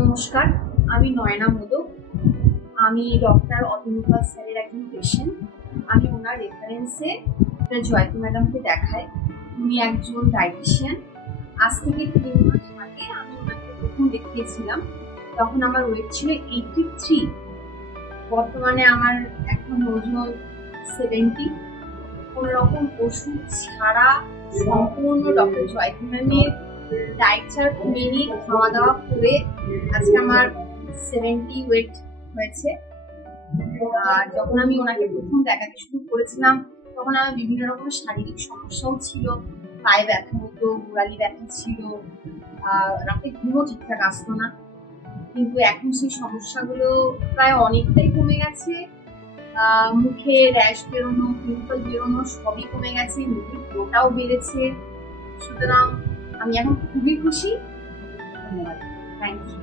নমস্কার, আমি নয়না মোদক। আমি ডক্টর অতনুপা স্যারের একজন পেশেন্ট। আমি ওনার রেফারেন্সে জয়তী ম্যাডামকে দেখাই। উনি একজন ডায়েটিশিয়ান। আজ থেকে 3 মাস আগে আমি ওনাকে প্রথম দেখিয়েছিলাম। তখন আমার ওয়েট ছিল 83। বর্তমানে আমার এখন ওজন 70। কোনো রকম ওষুধ ছাড়া সম্পূর্ণ ডক্টর জয়তী ম্যামের ডায়েট চার্ট মেনে খাওয়া দাওয়া করে আজকে আমার 70 ওয়েট হয়েছে। আর যখন আমি ওনাকে প্রথম দেখাতে শুরু করেছিলাম তখন আমার বিভিন্ন রকমের শারীরিক সমস্যাও ছিল। পায়ে ব্যথা হতো, গোড়ালি ব্যথা ছিল, রাতে ঘুমও ঠিকঠাক আসতো না। কিন্তু এখন সেই সমস্যাগুলো প্রায় অনেকটাই কমে গেছে। মুখে র্যাশ বেরোনো, পিম্পল বেরোনো সবই কমে গেছে, মুখের গ্লোটাও বেড়েছে। সুতরাং আমি এখন খুবই খুশি। ধন্যবাদ, থ্যাংক ইউ।